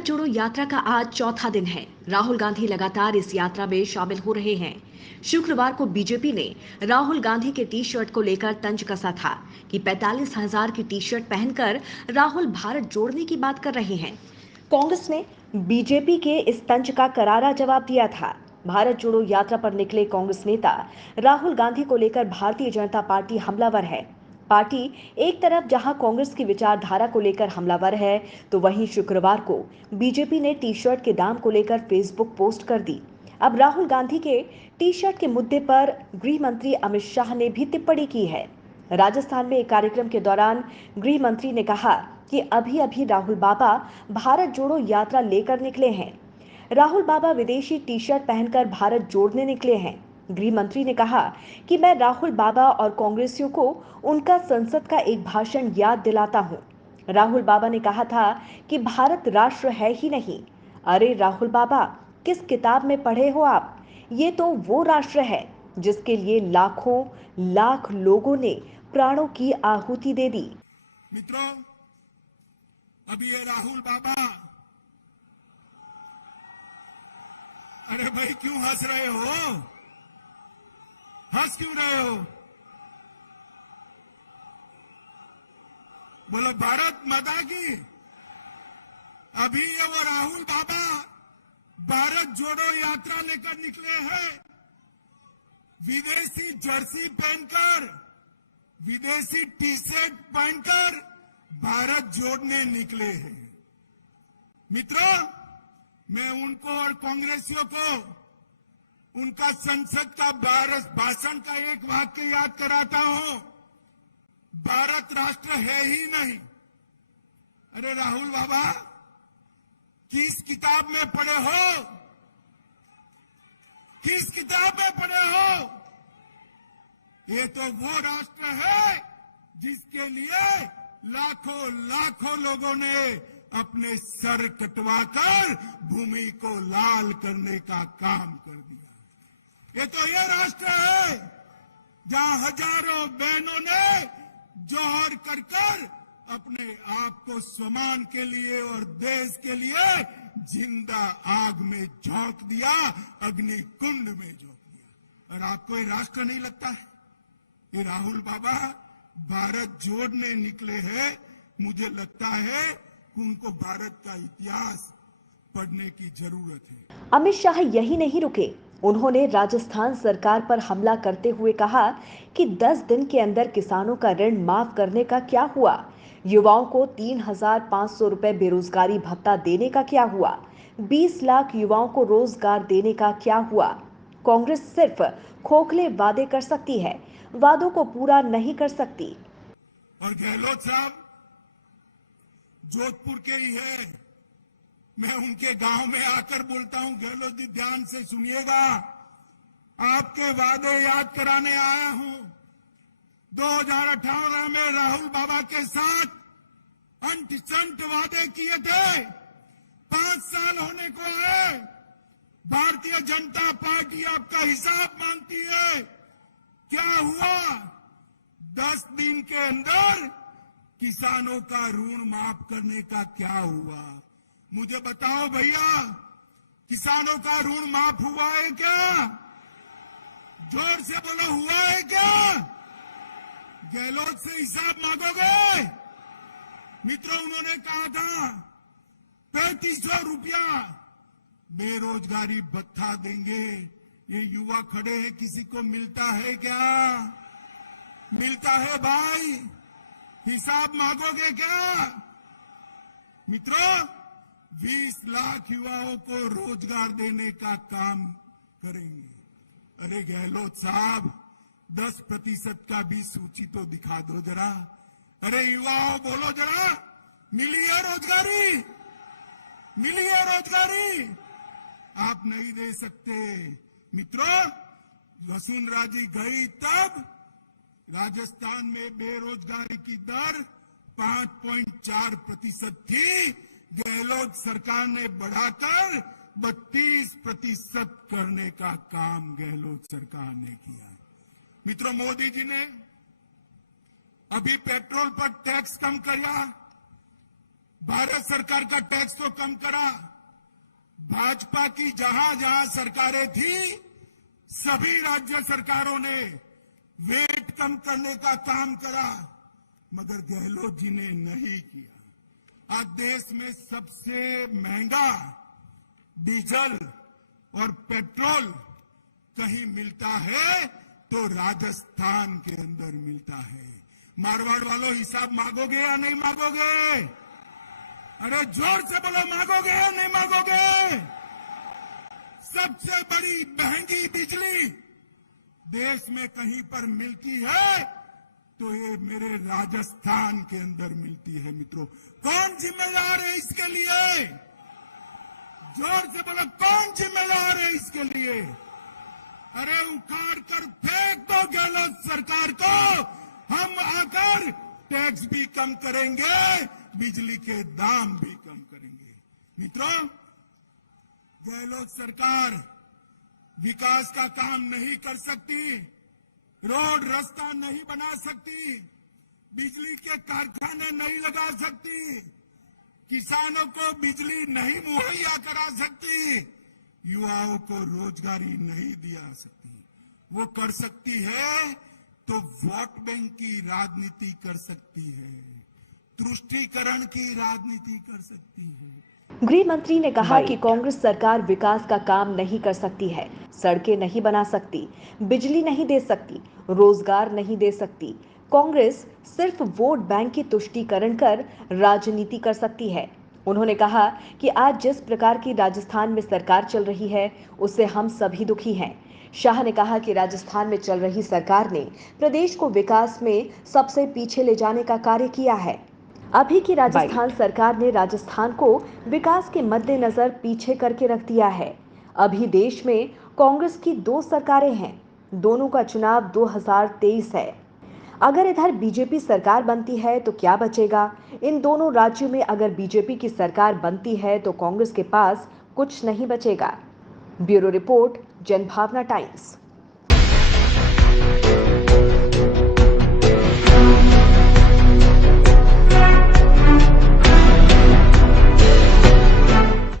भारत जोड़ो यात्रा का आज चौथा दिन है। राहुल गांधी लगातार इस यात्रा में शामिल हो रहे हैं। शुक्रवार को बीजेपी ने राहुल गांधी के टी शर्ट को लेकर तंज कसा था कि 45,000 की टी शर्ट पहनकर राहुल भारत जोड़ने की बात कर रहे हैं। कांग्रेस ने बीजेपी के इस तंज का करारा जवाब दिया था। भारत जोड़ो यात्रा पर निकले कांग्रेस नेता राहुल गांधी को लेकर भारतीय जनता पार्टी हमलावर है। पार्टी एक तरफ जहां कांग्रेस की विचारधारा को लेकर हमलावर है, तो वहीं शुक्रवार को बीजेपी ने टी शर्ट के दाम को लेकर फेसबुक पोस्ट कर दी। अब राहुल गांधी के टी शर्ट के मुद्दे पर गृह मंत्री अमित शाह ने भी टिप्पणी की है। राजस्थान में एक कार्यक्रम के दौरान गृह मंत्री ने कहा कि अभी अभी राहुल बाबा भारत जोड़ो यात्रा लेकर निकले हैं। राहुल बाबा विदेशी टी शर्ट पहनकर भारत जोड़ने निकले हैं। गृह मंत्री ने कहा कि मैं राहुल बाबा और कांग्रेसियों को उनका संसद का एक भाषण याद दिलाता हूं। राहुल बाबा ने कहा था कि भारत राष्ट्र है ही नहीं। अरे राहुल बाबा, किस किताब में पढ़े हो आप? ये तो वो राष्ट्र है जिसके लिए लाखों लाख लोगों ने प्राणों की आहुति दे दी। मित्रों, अभी ये राहुल बाबा, अरे भाई क्यों हंस रहे हो? हंस क्यों रहे हो? बोलो भारत माता की। अभी ये वो राहुल बाबा भारत जोड़ो यात्रा लेकर निकले हैं। विदेशी जर्सी पहनकर, विदेशी टी शर्ट पहनकर भारत जोड़ने निकले हैं। मित्रों, मैं उनको और कांग्रेसियों को उनका संसद का भाषण का एक वाक्य याद कराता हूं। भारत राष्ट्र है ही नहीं। अरे राहुल बाबा, किस किताब में पढ़े हो? किस किताब में पढ़े हो? ये तो वो राष्ट्र है जिसके लिए लाखों लाखों लोगों ने अपने सर कटवाकर भूमि को लाल करने का काम कर दिया। ये तो ये राष्ट्र है जहां हजारों बहनों ने जौहर कर कर अपने आप को सम्मान के लिए और देश के लिए जिंदा आग में झोंक दिया, अग्नि कुंड में झोंक दिया। और आपको ये राष्ट्र नहीं लगता है? ये राहुल बाबा भारत जोड़ने निकले हैं। मुझे लगता है कि उनको भारत का इतिहास पढ़ने की जरूरत है। अमित शाह यही नहीं रुके। उन्होंने राजस्थान सरकार पर हमला करते हुए कहा कि 10 दिन के अंदर किसानों का ऋण माफ करने का क्या हुआ? युवाओं को 3,500 रुपए बेरोजगारी भत्ता देने का क्या हुआ? 20 लाख युवाओं को रोजगार देने का क्या हुआ? कांग्रेस सिर्फ खोखले वादे कर सकती है, वादों को पूरा नहीं कर सकती। और गहलोत साहब जोधपुर के ही है। मैं उनके गांव में आकर बोलता हूं, गहलोत जी ध्यान से सुनिएगा, आपके वादे याद कराने आया हूं। 2018 में राहुल बाबा के साथ अंट संट वादे किए थे। 5 साल होने को है। भारतीय जनता पार्टी आपका हिसाब मांगती है। क्या हुआ? 10 दिन के अंदर किसानों का ऋण माफ करने का क्या हुआ? मुझे बताओ भैया, किसानों का ऋण माफ हुआ है क्या? जोर से बोलो, हुआ है क्या? गहलोत से हिसाब मांगोगे? मित्रों, उन्होंने कहा था 3500 रुपया बेरोजगारी भत्ता देंगे। ये युवा खड़े हैं, किसी को मिलता है क्या? मिलता है भाई? हिसाब मांगोगे क्या? मित्रों, 20 लाख युवाओं को रोजगार देने का काम करेंगे। अरे गहलोत साहब, 10% का भी सूची तो दिखा दो जरा। अरे युवाओं, बोलो जरा, मिली है रोजगारी? मिली है रोजगारी? आप नहीं दे सकते। मित्रों, वसुंधरा जी गई तब राजस्थान में बेरोजगारी की दर 5.4% थी। गहलोत सरकार ने बढ़ाकर 32% करने का काम गहलोत सरकार ने किया। मित्रों, मोदी जी ने अभी पेट्रोल पर टैक्स कम किया। भारत सरकार का टैक्स तो कम करा। भाजपा की जहां जहां सरकारें थी, सभी राज्य सरकारों ने वेट कम करने का काम करा, मगर गहलोत जी ने नहीं किया। आज देश में सबसे महंगा डीजल और पेट्रोल कहीं मिलता है तो राजस्थान के अंदर मिलता है। मारवाड़ वालों, हिसाब मांगोगे या नहीं मांगोगे? अरे जोर से बोलो, मांगोगे या नहीं मांगोगे? सबसे बड़ी महंगी बिजली देश में कहीं पर मिलती है तो ये मेरे राजस्थान के अंदर मिलती है। मित्रों, कौन जिम्मेदार है इसके लिए? जोर से बोलो, कौन जिम्मेदार है इसके लिए? अरे उखाड़ कर फेंक दो गहलोत सरकार को। हम आकर टैक्स भी कम करेंगे, बिजली के दाम भी कम करेंगे। मित्रों, गहलोत सरकार विकास का काम नहीं कर सकती, रोड रास्ता नहीं बना सकती, बिजली के कारखाने नहीं लगा सकती, किसानों को बिजली नहीं मुहैया करा सकती, युवाओं को रोजगारी नहीं दिया सकती। वो कर सकती है तो वोट बैंक की राजनीति कर सकती है, तुष्टीकरण की राजनीति कर सकती है। गृह मंत्री ने कहा कि कांग्रेस सरकार विकास का काम नहीं कर सकती है, सड़कें नहीं बना सकती, बिजली नहीं दे सकती, रोजगार नहीं दे सकती। कांग्रेस सिर्फ वोट बैंक की तुष्टीकरण कर राजनीति कर सकती है। उन्होंने कहा कि आज जिस प्रकार की राजस्थान में सरकार चल रही है, उससे हम सभी दुखी हैं। शाह ने कहा कि राजस्थान में चल रही सरकार ने प्रदेश को विकास में सबसे पीछे ले जाने का कार्य किया है। अभी की राजस्थान सरकार ने राजस्थान को विकास के मद्देनजर पीछे करके रख दिया है। अभी देश में कांग्रेस की 2 सरकारें हैं, दोनों का चुनाव 2023 है। अगर इधर बीजेपी सरकार बनती है तो क्या बचेगा? इन दोनों राज्यों में अगर बीजेपी की सरकार बनती है तो कांग्रेस के पास कुछ नहीं बचेगा। Bureau report, Janbhavna times.